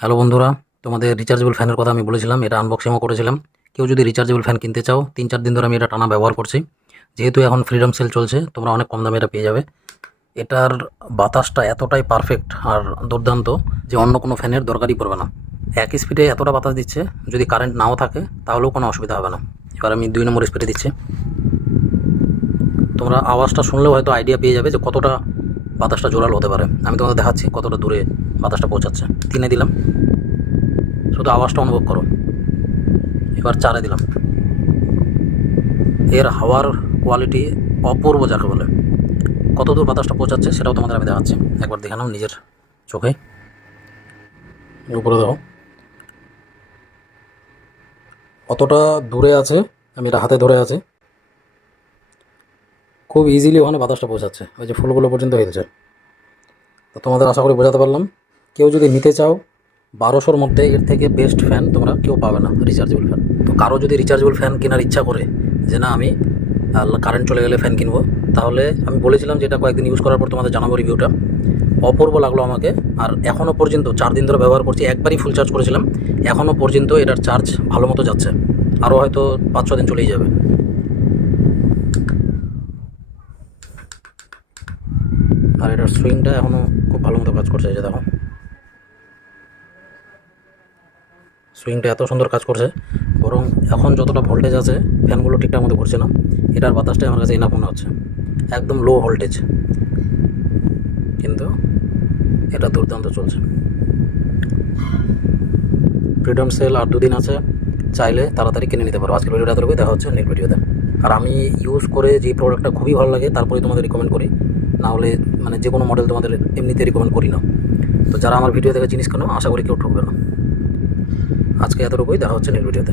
Hello বন্ধুরা, তোমাদের rechargeable ফ্যানের কথা আমি বলেছিলাম, এটা আনবক্সিংও করেছিলাম। কেউ যদি রিচার্জেবল ফ্যান কিনতে চাও, তিন চার দিন ধরে আমি এটা টানা ব্যবহার করছি। যেহেতু এখন ফ্রিডম সেল চলছে, তোমরা অনেক কম দামে এটা পেয়ে যাবে। এটার বাতাসটা এতটাই পারফেক্ট আর দুর্দান্ত যে অন্য কোনো ফ্যানের দরকারই পড়বে না। এক স্পিডে এতটা বাতাস দিচ্ছে, যদি কারেন্ট নাও থাকে, তাহলেও কোনো অসুবিধা হবে না। এবার আমি দুই নম্বর স্পিডে দিচ্ছি। তোমরা আওয়াজটা শুনলেও হয়তো আইডিয়া পেয়ে যাবে যে কতটা বাতাসটা জোরালো হতে পারে। আমি তোমাদের দেখাচ্ছি কতটা দূরে বাতাসটা পৌঁছাচ্ছে। তিনে দিলাম। শুধু আওয়াজটা অনুভব করো। এবার চারে দিলাম। এর হাওয়ার কোয়ালিটি অপূর্ব যাকে বলে। কত দূর বাতাসটা পৌঁছাচ্ছে সেটাও তোমাদের আমি দেখাচ্ছি। একবার দেখে নাও নিজের চোখে। উপরে দেখো কতটা দূরে আছে, আমি এটা হাতে ধরে আছি। খুব ইজিলি ওখানে বাতাসটা পৌঁছাচ্ছে। ওই যে ফুলগুলো পর্যন্ত হেলছে তো তোমাদের আশা করি বোঝাতে পারলাম। কেউ যদি নিতে চাও, বারোশোর মধ্যে এর থেকে বেস্ট ফ্যান তোমরা কেউ পাবে না রিচার্জেবল ফ্যান তো কারও যদি রিচার্জেবল ফ্যান কেনার ইচ্ছা করে যে না, আমি কারেন্ট চলে গেলে ফ্যান কিনবো, তাহলে আমি বলেছিলাম যে এটা কয়েকদিন ইউজ করার পর তোমাদের জানাব রিভিউটা অপূর্ব লাগল আমাকে। আর এখনও পর্যন্ত চার দিন ধরে ব্যবহার করছি, একবারই ফুল চার্জ করেছিলাম। এখনও পর্যন্ত এটার চার্জ ভালো মতো যাচ্ছে। আরও হয়তো পাঁচ ছ দিন চলেই যাবে। আর এটার সুইংটা এখনও খুব ভালো মতো কাজ করছে যে দেখো। সুইংটা এত সুন্দর কাজ করছে, বরং এখন যতটা ভোল্টেজ আছে ফ্যানগুলো ঠিকঠাক মতো ঘুরছে না। এটার বাতাসটাই আমার কাছে এনাফ মনে হচ্ছে। একদম লো ভোল্টেজ কিন্তু এটা দুর্দান্ত চলছে। ফ্রিডম সেল আর দুদিন আছে, চাইলে তাড়াতাড়ি কিনে নিতে পারো। আজকের ভিডিওটা এতটুকুই, দেখা হচ্ছে নেক্সট ভিডিওতে আর আমি ইউজ করে যে প্রোডাক্টটা খুবই ভালো লাগে তারপরে তোমাদের রিকমেন্ড করি। না হলে মানে যে কোনো মডেল তোমাদের এমনিতে রিকমেন্ড করি না। তো যারা আমার ভিডিও দেখে জিনিস কেন, আশা করি কেউ ঠকবে না। আজকে এতটুকুই, দেখা হচ্ছে নেক্সট ভিডিওতে